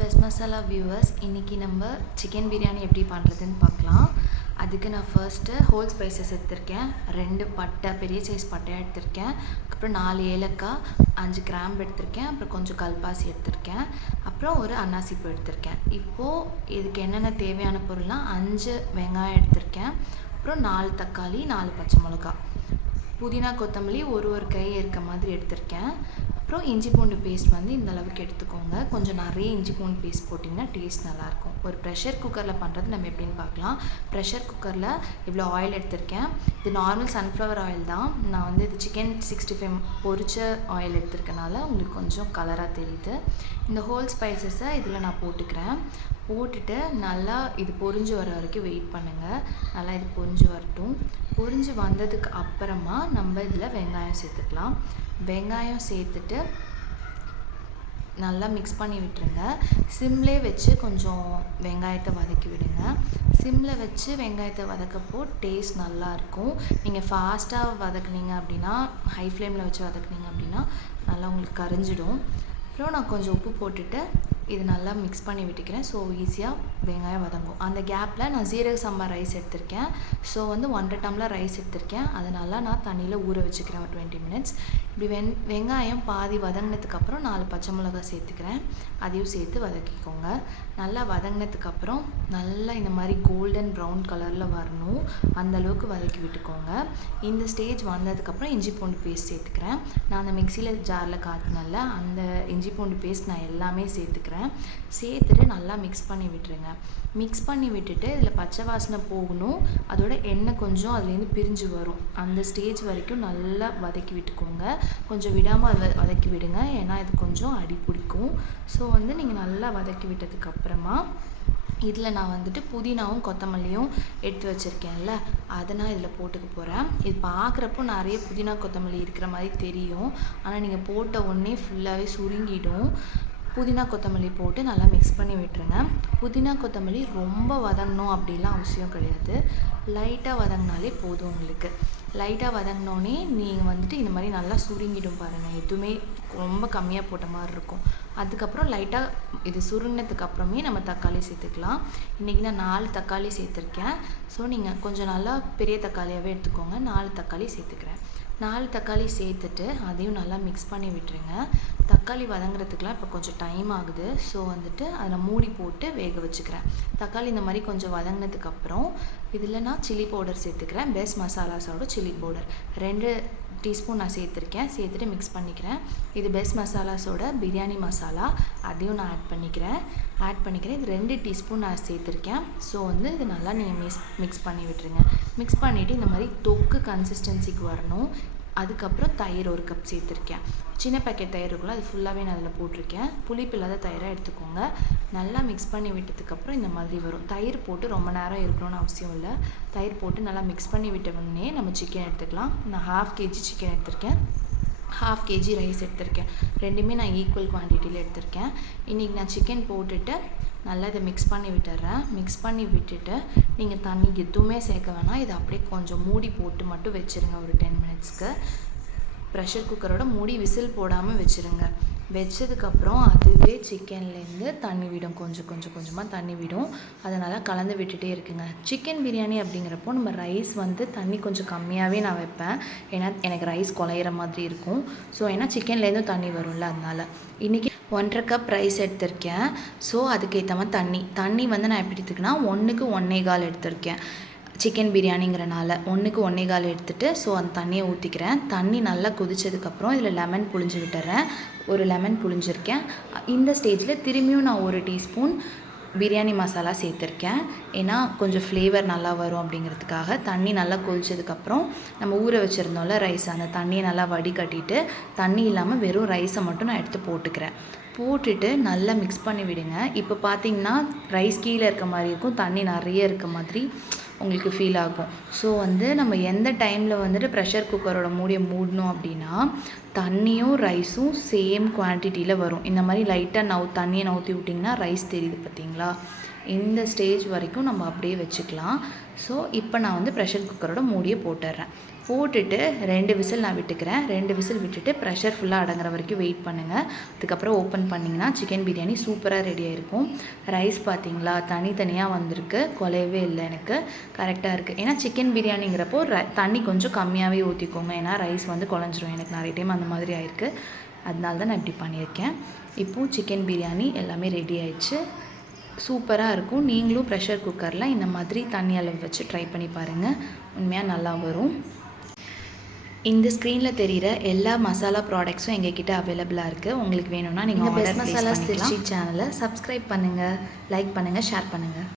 Best masala viewers, இன்றைக்கி நம்ம chicken biryani எப்படி பண்ணுறதுன்னு பார்க்கலாம். அதுக்கு நான் ஃபர்ஸ்ட்டு ஹோல் ஸ்பைசஸ் எடுத்திருக்கேன். 2 பட்டை, பெரிய சைஸ் பட்டையாக எடுத்திருக்கேன். அப்புறம் 4 ஏலக்காய், 5 கிராம்பு எடுத்திருக்கேன். அப்புறம் கொஞ்சம் கல்பாசி எடுத்திருக்கேன். அப்புறம் ஒரு அன்னாசிப்பூ எடுத்திருக்கேன். இப்போது இதுக்கு என்னென்ன தேவையான பொருள்னால் 5 வெங்காயம் எடுத்திருக்கேன். அப்புறம் 4 தக்காளி, 4 பச்சை மிளகா, புதினா கொத்தமல்லி ஒரு கை இருக்க மாதிரி எடுத்திருக்கேன். அப்புறம் இஞ்சி பூண்டு பேஸ்ட் வந்து இந்த அளவுக்கு எடுத்துக்கோங்க. கொஞ்சம் நிறைய இஞ்சி பூண்டு பேஸ்ட் போட்டிங்கன்னா டேஸ்ட் நல்லாயிருக்கும். ஒரு ப்ரெஷர் குக்கரில் பண்ணுறது நம்ம எப்படின்னு பார்க்கலாம். ப்ரெஷர் குக்கரில் இவ்வளோ ஆயில் எடுத்திருக்கேன். இது நார்மல் சன்ஃப்ளவர் ஆயில் தான். நான் வந்து இது சிக்கன் 65 பொரிச்ச ஆயில் எடுத்திருக்கனால உங்களுக்கு கொஞ்சம் கலராக தெரியுது. இந்த ஹோல் ஸ்பைசஸை இதில் நான் போட்டுக்கிறேன். போட்டுட்டு நல்லா இது பொரிஞ்சு வர வரைக்கும் வெயிட் பண்ணுங்கள். நல்லா இது பொரிஞ்சு வரட்டும். பொரிஞ்சு வந்ததுக்கு அப்புறமா நம்ம இதில் வெங்காயம் சேர்த்துக்கலாம். வெங்காயம் சேர்த்துட்டு நல்லா மிக்ஸ் பண்ணி விட்டுருங்க. சிம்லே வச்சு கொஞ்சம் வெங்காயத்தை வதக்கி விடுங்க. சிம்மில் வச்சு வெங்காயத்தை வதக்கப்போ டேஸ்ட் நல்லாயிருக்கும். நீங்கள் ஃபாஸ்ட்டாக வதக்குனீங்க அப்படின்னா, ஹை ஃப்ளேமில் வச்சு வதக்குனீங்க அப்படின்னா நல்லா உங்களுக்கு கரிஞ்சிடும். அப்புறம் நான் கொஞ்சம் உப்பு போட்டுட்டு இது நல்லா மிக்ஸ் பண்ணி விட்டுக்கிறேன். ஸோ ஈஸியாக வெங்காயம் வதங்கும். அந்த கேப்பில் நான் ஜீரக சம்பா ரைஸ் எடுத்திருக்கேன். ஸோ வந்து 1.5 டம்ளர் ரைஸ் எடுத்திருக்கேன். அதனால நான் தண்ணியில் ஊற வச்சுக்கிறேன் ஒரு 20 மினிட்ஸ். இப்படி வெங்காயம் பாதி வதங்கினதுக்கப்புறம் 4 பச்சை மிளகா சேர்த்துக்கிறேன். அதையும் சேர்த்து வதக்கிக்கோங்க. நல்லா வதங்கினதுக்கப்புறம் நல்லா இந்த மாதிரி கோல்டன் ப்ரௌன் கலரில் வரணும். அந்தளவுக்கு வதக்கி விட்டுக்கோங்க. இந்த ஸ்டேஜ் வந்ததுக்கப்புறம் இஞ்சி பூண்டு பேஸ்ட் சேர்த்துக்கிறேன். நான் அந்த மிக்சியில் ஜாரில் காட்டினல அந்த இஞ்சி பூண்டு பேஸ்ட் நான் எல்லாமே சேர்த்துக்கிறேன். சேர்த்துட்டு நல்லா மிக்ஸ் பண்ணி விட்டுருங்க. மிக்ஸ் பண்ணி விட்டுட்டு இதில் பச்சை வாசனை போகணும். அதோட எண்ணெய் கொஞ்சம் அதுலேருந்து பிரிஞ்சு வரும். அந்த ஸ்டேஜ் வரைக்கும் நல்லா வதக்கி விட்டுக்கோங்க. கொஞ்சம் விடாமல் அதை வதக்கி விடுங்க, ஏன்னா இது கொஞ்சம் அடி பிடிக்கும். ஸோ வந்து நீங்கள் நல்லா வதக்கி விட்டதுக்கப்புறமா இதில் நான் வந்துட்டு புதினாவும் கொத்தமல்லியும் எடுத்து வச்சுருக்கேன்ல, அதை நான் இதில் போட்டுக்க போகிறேன். இது பார்க்குறப்போ நிறைய புதினா கொத்தமல்லி இருக்கிற மாதிரி தெரியும். ஆனால் நீங்கள் போட்ட உடனே ஃபுல்லாகவே சுருங்கிடும். புதினா கொத்தமல்லி போட்டு நல்லா மிக்ஸ் பண்ணி விட்டுருங்க. புதினா கொத்தமல்லி ரொம்ப வதங்கணும் அப்படிலாம் அவசியம் கிடையாது. லைட்டாக வதங்கினாலே போதும் உங்களுக்கு. லைட்டாக வதங்கினோடனே நீங்கள் வந்துட்டு இந்த மாதிரி நல்லா சுருங்கிடும் பாருங்கள். எதுவுமே ரொம்ப கம்மியாக போட்ட மாதிரி இருக்கும். அதுக்கப்புறம் லைட்டாக இது சுருங்கினதுக்கு அப்புறமே நம்ம தக்காளி சேர்த்துக்கலாம். இன்றைக்கி நான் 4 தக்காளி சேர்த்துருக்கேன். ஸோ நீங்கள் கொஞ்சம் நல்லா பெரிய தக்காளியாகவே எடுத்துக்கோங்க. 4 தக்காளி சேர்த்துக்கிறேன். 4 தக்காளி சேர்த்துட்டு அதையும் நல்லா மிக்ஸ் பண்ணி விட்டுருங்க. தக்காளி வதங்குறதுக்குலாம் இப்போ கொஞ்சம் டைம் ஆகுது. ஸோ வந்துட்டு அதை மூடி போட்டு வேக வச்சுக்கிறேன். தக்காளி இந்த மாதிரி கொஞ்சம் வதங்கினதுக்கப்புறம் இதில் நான் சில்லி பவுடர் சேர்த்துக்கிறேன். பெஸ்ட் மசாலாஸோட சில்லி பவுடர் 2 டீஸ்பூன் நான் சேர்த்துருக்கேன். சேர்த்துட்டு மிக்ஸ் பண்ணிக்கிறேன். இது பெஸ்ட் மசாலாஸோட பிரியாணி மசாலா, அதையும் நான் ஆட் பண்ணிக்கிறேன். இது 2 டீஸ்பூன் நான் சேர்த்துருக்கேன். ஸோ வந்து இது நல்லா நீங்கள் மிக்ஸ் பண்ணி விட்டுருங்க. மிக்ஸ் பண்ணிவிட்டு இந்த மாதிரி தொக்கு கன்சிஸ்டன்சிக்கு வரணும். அதுக்கப்புறம் தயிர் 1 கப் சேர்த்துருக்கேன். சின்ன பேக்கெட் தயிர் இருக்குல்ல, அது ஃபுல்லாகவே நான் அதில் போட்டிருக்கேன். புளிப்பு இல்லாத தயிராக எடுத்துக்கோங்க. நல்லா மிக்ஸ் பண்ணி விட்டதுக்கப்புறம் இந்த மாதிரி வரும். தயிர் போட்டு ரொம்ப நேரம் இருக்கணும்னு அவசியம் இல்லை. தயிர் போட்டு நல்லா மிக்ஸ் பண்ணி விட்ட உடனே நம்ம சிக்கன் எடுத்துக்கலாம். நான் 1/2 kg சிக்கன் எடுத்திருக்கேன். 1/2 kg ரைஸ் எடுத்திருக்கேன். ரெண்டுமே நான் ஈக்குவல் குவான்டிட்டியில் எடுத்திருக்கேன். இன்றைக்கி நான் சிக்கன் போட்டுட்டு நல்லா இதை மிக்ஸ் பண்ணி விட்டுறேன். மிக்ஸ் பண்ணி விட்டுட்டு நீங்கள் தண்ணி எதுவுமே சேர்க்க வேணாம். இதை அப்படியே கொஞ்சம் மூடி போட்டு மட்டும் வச்சுருங்க ஒரு 10 மினிட்ஸ்க்கு. ப்ரெஷர் குக்கரோட மூடி விசில் போடாமல் வச்சுருங்க. வச்சதுக்கப்புறம் அதுவே சிக்கன்லேருந்து தண்ணி விடும். கொஞ்சமாக தண்ணி விடும். அதனால் கலந்து விட்டுட்டே இருக்குங்க. சிக்கன் பிரியாணி அப்படிங்கிறப்போ நம்ம ரைஸ் வந்து தண்ணி கொஞ்சம் கம்மியாகவே நான் வைப்பேன். ஏன்னா எனக்கு ரைஸ் குழையிற மாதிரி இருக்கும். ஸோ ஏன்னா சிக்கன்லேருந்தும் தண்ணி வரும்ல, அதனால் இன்றைக்கி 1.5 கப் ரைஸ் எடுத்திருக்கேன். ஸோ அதுக்கேற்ற மாதிரி தண்ணி வந்து நான் எப்படி எடுத்துக்கேன்னா 1க்கு 1.25 எடுத்திருக்கேன். சிக்கன் பிரியாணிங்கிறனால 1க்கு 1.25 எடுத்துகிட்டு ஸோ அந்த தண்ணியை ஊற்றிக்கிறேன். தண்ணி நல்லா கொதிச்சதுக்கப்புறம் இதில் லெமன் புழிஞ்சு விட்டுறேன். ஒரு லெமன் புழிஞ்சிருக்கேன். இந்த ஸ்டேஜில் திரும்பியும் நான் 1 டீஸ்பூன் பிரியாணி மசாலா சேர்த்துருக்கேன். ஏன்னா கொஞ்சம் ஃப்ளேவர் நல்லா வரும் அப்படிங்கிறதுக்காக. தண்ணி நல்லா கொதிச்சதுக்கப்புறம் நம்ம ஊற வச்சுருந்தோம்ல ரைஸ், அந்த தண்ணியை நல்லா வடிகட்டிட்டு தண்ணி இல்லாமல் வெறும் ரைஸை மட்டும் நான் எடுத்து போட்டுக்கிறேன். போட்டுட்டு நல்லா மிக்ஸ் பண்ணி விடுங்க. இப்போ பார்த்தீங்கன்னா ரைஸ் கீழே இருக்க மாதிரி இருக்கும், தண்ணி நிறைய இருக்க மாதிரி உங்களுக்கு ஃபீல் ஆகும். ஸோ வந்து நம்ம எந்த டைமில் வந்துட்டு ப்ரெஷர் குக்கரோட மூடியை மூடணும் அப்படின்னா தண்ணியும் ரைஸும் சேம் குவான்டிட்டியில் வரும். இந்த மாதிரி லைட்டாக தண்ணியை நவுத்தி விட்டிங்கன்னா ரைஸ் தெரியுது பார்த்தீங்களா? இந்த ஸ்டேஜ் வரைக்கும் நம்ம அப்படியே வச்சுக்கலாம். ஸோ இப்போ நான் வந்து ப்ரெஷர் குக்கரோட மூடியை போட்டுடுறேன். போட்டுட்டு 2 விசில் நான் விட்டுக்கிறேன். 2 விசில் விட்டுட்டு ப்ரெஷர் ஃபுல்லாக அடங்குற வரைக்கும் வெயிட் பண்ணுங்கள். அதுக்கப்புறம் ஓப்பன் பண்ணிங்கன்னா சிக்கன் பிரியாணி சூப்பராக ரெடி ஆகிருக்கும். ரைஸ் பார்த்தீங்களா தனித்தனியாக வந்திருக்கு, குலையவே இல்லை, எனக்கு கரெக்டாக இருக்குது. ஏன்னா சிக்கன் பிரியாணிங்கிறப்போ தண்ணி கொஞ்சம் கம்மியாகவே ஊற்றிக்கோங்க, ஏன்னா ரைஸ் வந்து குழஞ்சிரும். எனக்கு நிறைய டைம் அந்த மாதிரி ஆயிருக்கு, அதனால தான் நான் இப்படி பண்ணியிருக்கேன். இப்போது சிக்கன் பிரியாணி எல்லாமே ரெடி ஆயிடுச்சு, சூப்பராக இருக்கும். நீங்களும் ப்ரெஷர் குக்கரில் இந்த மாதிரி தண்ணி அளவு வச்சு ட்ரை பண்ணி பாருங்கள், உண்மையாக நல்லா வரும். இந்த ஸ்க்ரீனில் தெரிகிற எல்லா மசாலா ப்ராடக்ட்ஸும் எங்ககிட்ட அவைலபிளாக இருக்குது. உங்களுக்கு வேணும்னா நீங்கள் பெஸ்ட் மசாலாஸ் திருச்சி சேனலை சப்ஸ்கிரைப் பண்ணுங்கள், லைக் பண்ணுங்கள், ஷேர் பண்ணுங்கள்.